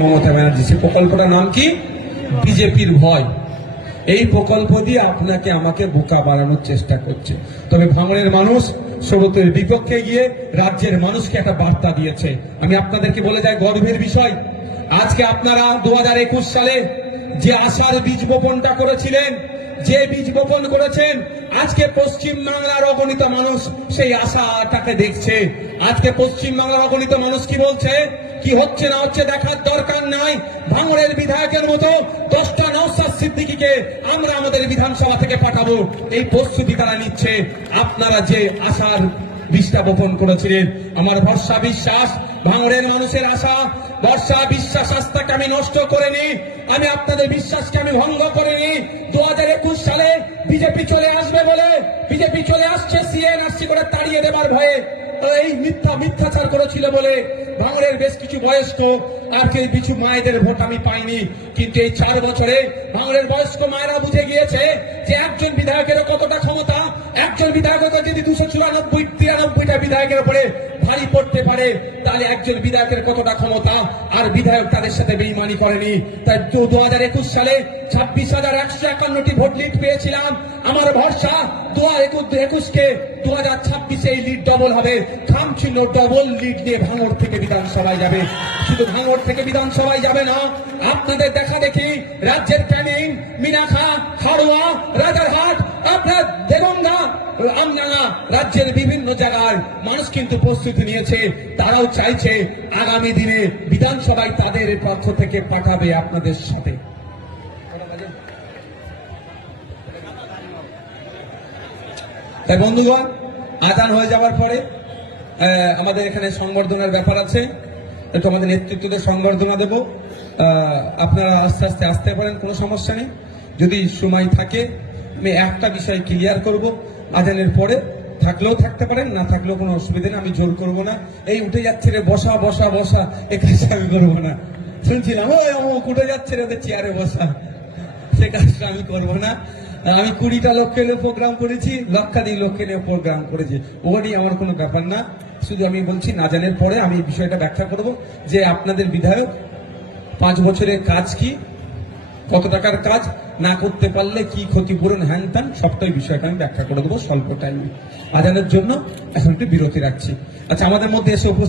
মমতা ব্যানার্জি, সেই প্রকল্পটার নাম কি? বিজেপির ভয়। এই প্রকল্প দিয়ে আপনাকে আমাকে বোকা বানানোর চেষ্টা করছে। তবে ভাঙড়ের মানুষ স্রোতের বিপক্ষে গিয়ে রাজ্যের মানুষকে একটা বার্তা দিয়েছে। আমি আপনাদেরকে বলে যাই, গর্বের বিষয়, আজকে আপনারা 2021 সালে যে আশার বীজ বপনটা করেছিলেন, যে বীজ বপন করেছেন, আজকে পশ্চিম বাংলার অগণিত মানুষ সেই আশাটাকে দেখছে। আজকে পশ্চিম বাংলার অগণিত মানুষ কি বলছে, কি হচ্ছে না হচ্ছে দেখার দরকার নাই। ভাঙড়ের বিধায়কের মতো 10টা নওশাদ সিদ্দিকীকে আমরা আমাদের বিধানসভা থেকে পাঠাবো, এই প্রস্তুতি তারা নিচ্ছে। আপনারা যে আশার বীজটা বপন করেছিলেন, আমার ভরসা বিশ্বাস, ভাঙড়ের মানুষের আশা ভরসা বিশ্বাস আস্থাকে আমি নষ্ট করিনি, আমি আপনাদের বিশ্বাসকে আমি ভঙ্গ করিনি। 2021 সালে বিজেপি চলে আসবে বলে, বিজেপি চলে আসছে সিএনআরসি করে তাড়িয়ে দেবার ভয়ে এই মিথ্যাচার করেছিল বলে ভাঙড়ের বেশ কিছু বয়স্ক আর কিছু মায়েদের ভোট আমি পাইনি। কিন্তু এই 4 বছরে ভাঙড়ের বয়স্ক মায়েরা বুঝে গিয়েছে যে একজন বিধায়কের কতটা ক্ষমতা, একজন বিধায়কের যদি 294-93টা বিধায়কের উপরে ভারী পড়তে পারে, তাহলে একজন বিধায়কের কতটা ক্ষমতা। আর বিধায়ক তাদের সাথে বেইমানি করেনি। তাই 2021 সালে 26,151টি ভোট লিড পেয়েছিলাম। আমার ভরসা 2021কে 2026 এই লিড ডবল হবে। খামচিহ্ন ডবল লিড নিয়ে ভাঙড় থেকে বিধানসভায় যাবে। শুধু ভাঙড় থেকে বিধানসভায় যাবে না, আপনাদের দেখা দেখি রাজ্যের ক্যানিং, মিনাখা, হাড়োয়া, রাজারহাট, আপনার দেগঙ্গা, আমডাঙ্গা, রাজ্যের বিভিন্ন জায়গায় মানুষ কিন্তু প্রস্তুতি নিয়েছে। তারাও চাইছে আগামী দিনে বিধানসভায় তাদের পক্ষ থেকে পাঠাবে আপনাদের সাথে। তাই বন্ধুগণ, আজান হয়ে যাওয়ার পরে আমাদের এখানে সংবর্ধনার ব্যাপার আছে, একটু আমাদের নেতৃত্বদের সংবর্ধনা দেব। আপনারা আস্তে আস্তে আসতে পারেন, কোনো সমস্যা নেই। যদি সময় থাকে আমি একটা বিষয় ক্লিয়ার করব, আজানের পরে থাকলেও থাকতে পারেন, না থাকলেও কোনো অসুবিধা নেই, আমি জোর করবো না। এই উঠে যাচ্ছে রে বসা বসা বসা, এ কাজটা আমি করবো না। শুনছিলাম ওই অমুক উঠে যাচ্ছে রে ওদের চেয়ারে বসা, সে কাজটা আমি করবো না। আমি 20টা লোককে নিয়ে প্রোগ্রাম করেছি, লক্ষাধিক লোককে নিয়ে প্রোগ্রাম করেছি, ওটা নিয়ে আমার কোনো ব্যাপার না। শুধু আমি বলছি নাজানের পরে আমি এই বিষয়টা ব্যাখ্যা করব যে আপনাদের বিধায়ক 5 বছরের কাজ কি, কত টাকার কাজ, না করতে পারলে কি ক্ষতিপূরণ, হ্যান ত্যান সবটাই বিষয়টা আমি ব্যাখ্যা করে দেবো স্বল্প টাইমে। আজানের জন্য এখন একটু বিরতি রাখছি। আচ্ছা, আমাদের মধ্যে এসে উপস্থিত